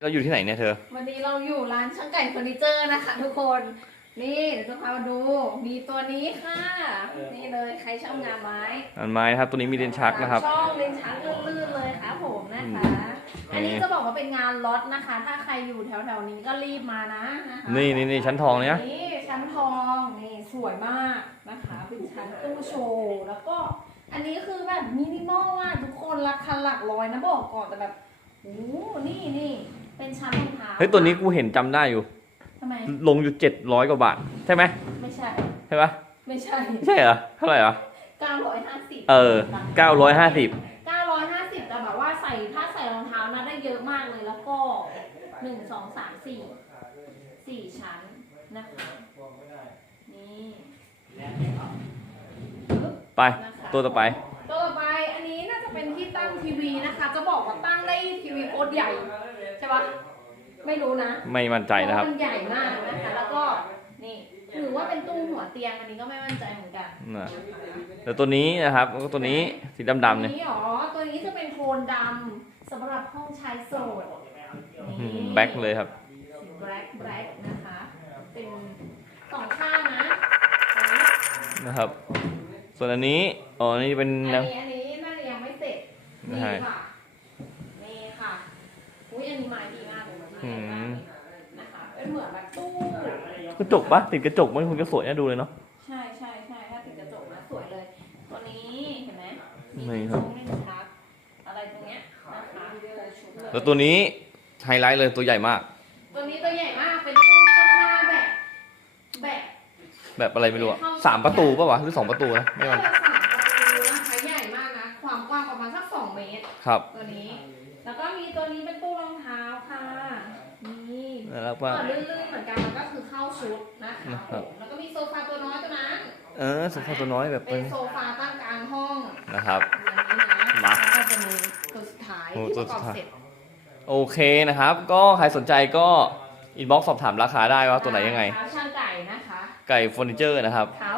เราอยู่ที่ไหนเนี่ยเธอ วันนี้เราอยู่ร้านช่างไก่เฟอร์นิเจอร์นะคะทุกคน นี่เดี๋ยวจะพามาดู มีตัวนี้ค่ะ นี่เลยใครชอบงานไม้อันไม้นะครับ ตัวนี้มีเลนชักนะครับ ช่องเลนชักลื่นๆเลยค่ะผมนะคะ อันนี้จะบอกว่าเป็นงานล็อตนะคะ ถ้าใครอยู่แถวๆนี้ก็รีบมานะนะคะนี่นี่นี่ชั้นทองเนี่ยนี่ชั้นทอง นี่สวยมากนะคะ เป็นชั้นตู้โชว์แล้วก็ อันนี้คือแบบมินิมอลอะทุกคนราคาหลักร้อยนะบอกก่อนแต่แบบโอ้โหนี่นี่ เป็นชั้นรองเท้าเฮ้ยตัวนี้กูเห็นจำได้อยู่ ทำไม ลงอยู่เจ็ดร้อยกว่าบาท ใช่ไหมไม่ใช่ ใช่ปะไม่ใช่ใช่เหรอเท่าไหร่เหรอเก้าร้อยห้าสิบเออเก้าร้อยห้าสิบเก้าร้อยห้าสิบแต่แบบว่าใส่ถ้าใส่รองเท้านะได้เยอะมากเลยแล้วก็หนึ่งสองสามสี่สี่ชั้นนะคะนี่ไปตัวต่อไปตัวต่อไปอันนี้น่าจะเป็นที่ตั้งทีวีนะคะ จะบอก ว่าตั้งได้ทีวีโคตรใหญ่ใช่ปะไม่รู้นะไม่มั่นใจนะครับ เพามันใหญ่มากนะคะแล้วก็นี่หรือว่าเป็นตู้หัวเตียงอันนี้ก็ไม่มั่นใจเหมือนกันนะแล้วตัวนี้นะครับแล้วก็ตัวนี้สีดำๆเนี่ยตัวนี้หรอตัวนี้จะเป็นโทนดำสำหรับห้องชายโสดอืนี่มแบ็คเลยครับ สีแบล็คแบล็คนะคะ เป็นสองข้างนะอันนี้ นะครับ ส่วนอันนี้ อ๋อ นี่เป็นอันแนวนี้อันนี้น่าจะยังไม่เสร็จนี่ใช่ค่ะนี่ค่ะ อุ้ยอันนี้ไม้ดีมากเลยอืมนะคะเป็นเหมือนแบบตู้กระจกปะติดกระจกมันคุณก็สวยน่าดูเลยเนาะใช่ใช่ใช่ถ้าติดกระจกนะสวยเลยตัวนี้เห็นไหมนี่ครับมีชักอะไรตรงเนี้ยนะคะโชว์ชุดเลยแล้วตัวนี้ไฮไลท์เลยตัวใหญ่มาก ตัวนี้ตัวใหญ่มากเป็นตู้เสื้อผ้าแบบแบบแบบอะไรไม่รู้อะสามประตูปะวะหรือสองประตูนะไม่ไม่มันว่าสามประตูนะคะใหญ่มากนะความกว้างประมาณสักสองเมตรครับ ตัวนี้ แล้วก็มีตัวนี้เป็นตู้รองเท้าค่ะ นี่แล้วก็ก็ลื่นๆเหมือนกันแล้วก็คือเข้าชุดนะคะนะครับผมแล้วก็มีโซฟาตัวน้อยตัวนั้นเออโซฟาตัวน้อยแบบเป็นโซฟาตั้งกลางห้องนะครับ อย่างนี้นะมาแล้วก็จะมีตัวสุดท้ายโอ้ที่ตัปวระกสุอบดท้าย เสร็จโอเคนะครับ ก็ใครสนใจก็อินบ็อกซ์สอบถามราคาได้ว่าตัวไหนยังไงเท้าช่างไก่นะคะไก่เฟอร์นิเจอร์นะครับเท้า